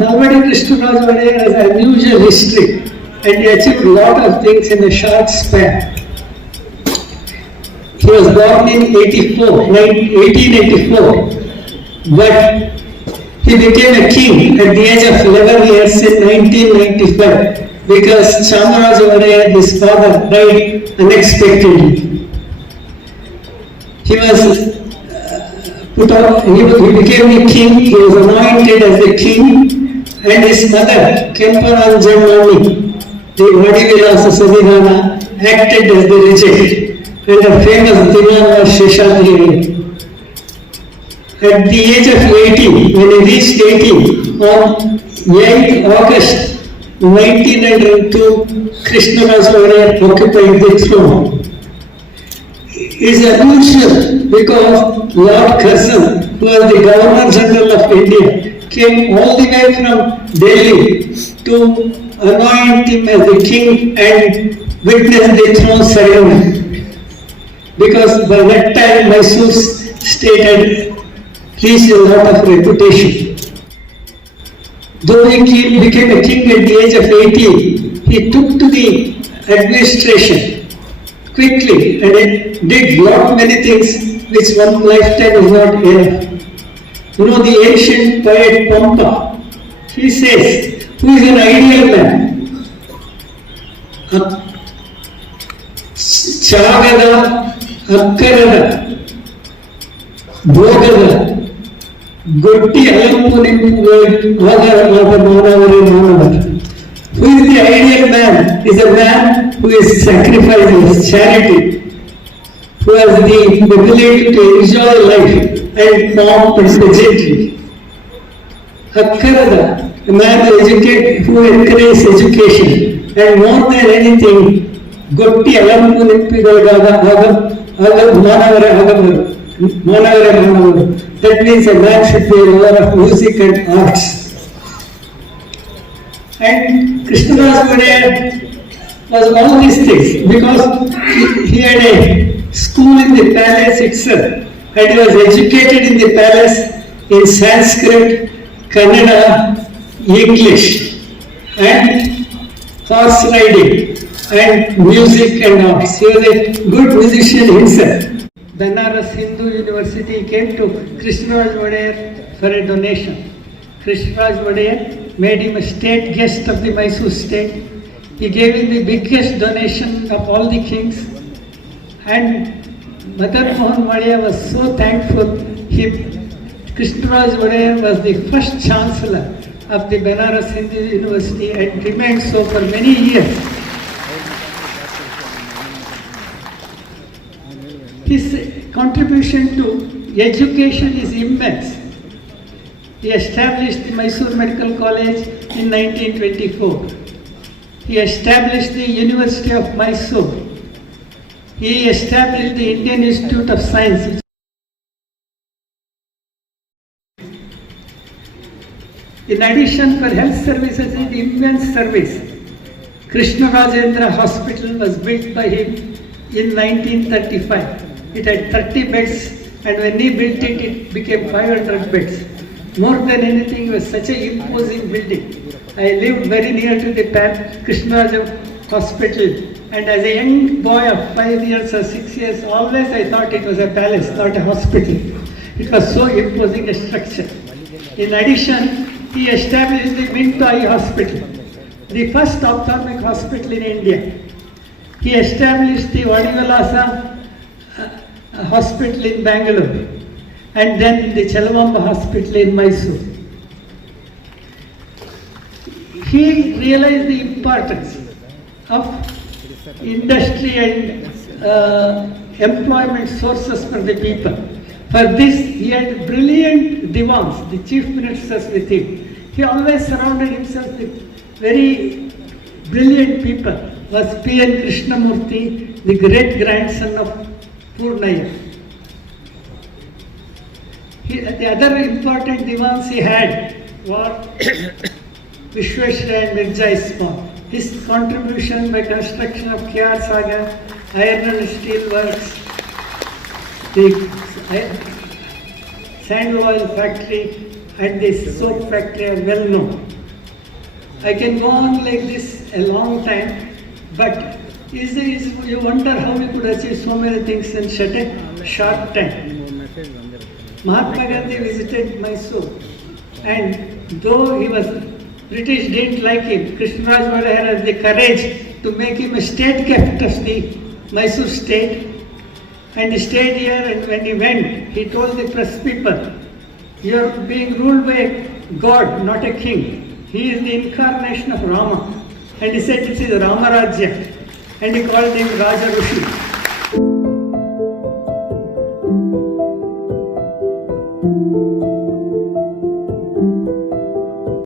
Nalvadi Krishnaraj Vadiyar has an unusual history and he achieved a lot of things in a short span. He was born in 1884, but he became a king at the age of 11 years in 1995 because Chamaraj Vadiyar, his father, died unexpectedly. He was he became a king, he was anointed as the king, and his mother, Kemparanjanmani, the Vadivilasa Sadhidana, acted as the regent, and the famous Divan was Sheshadri. At the age of 80, when he reached 80, on 8th August 1902, Krishnaraj Vadiyar occupied the throne. Is unusual because Lord Curzon, who was the Governor General of India, came all the way from Delhi to anoint him as the king and witness the throne ceremony. Because by that time Mysore state had reached a lot of reputation. Though he became a king at the age of 80, he took to the administration quickly and did lot many things which one lifetime is not enough. You know the ancient poet Pampa, he says, who is an ideal man? Chagada, Akkarada, Bogada, Gotti Alampunim, who is the ideal man? Is a man who is sacrificing his charity, who has the ability to enjoy life and pomp and pageantry. Akkarada, a man who encourages education, and more than anything, Gotti Alampunippigalgaga Manavara. That means a man should be a lover of music and arts. And Krishnaraj Vadiyar was all these things because he had a school in the palace itself and he was educated in the palace in Sanskrit, Kannada, English and horse riding and music and arts. He was a good musician himself. Banaras Hindu University came to Krishnaraj Vadiyar for a donation. Krishnaraj Vadiyar made him a state guest of the Mysore state. He gave him the biggest donation of all the kings. And Madan Mohan Vadiyar was so thankful. Krishnaraj Vadiyar was the first chancellor of the Banaras Hindu University and remained so for many years. His contribution to education is immense. He established the Mysore Medical College in 1924. He established the University of Mysore. He established the Indian Institute of Science. In addition, for health services and immense service, Krishna Rajendra Hospital was built by him in 1935. It had 30 beds, and when he built it, it became 500 beds. More than anything, it was such an imposing building. I lived very near to the Krishnaraj Hospital, and as a young boy of 5 years or 6 years, always I thought it was a palace, not a hospital. It was so imposing a structure. In addition, he established the Minto Eye Hospital, the first ophthalmic hospital in India. He established the Vadivilasa Hospital in Bangalore, and then the Chelavamba Hospital in Mysore. He realized the importance of industry and employment sources for the people. For this, he had brilliant divans, the chief ministers with him. He always surrounded himself with very brilliant people. Was P.N. Krishnamurti, the great grandson of Purnaya. The other important divans he had were Vishweshwara and Mirza Ismail. His contribution by construction of Kyar Sagar, iron and steel works, the sand oil factory and the soap factory are well known. I can go on like this a long time, but you wonder how we could achieve so many things in such a short time. Mahatma Gandhi visited Mysore, and though he was British didn't like him, Krishnaraj Maharaj had the courage to make him a state captain of the Mysore state, and he stayed here. And when he went, he told the press people, "You are being ruled by God, not a king. He is the incarnation of Rama." And he said, "This is Rama Rajya." And he called him Raja Rishi.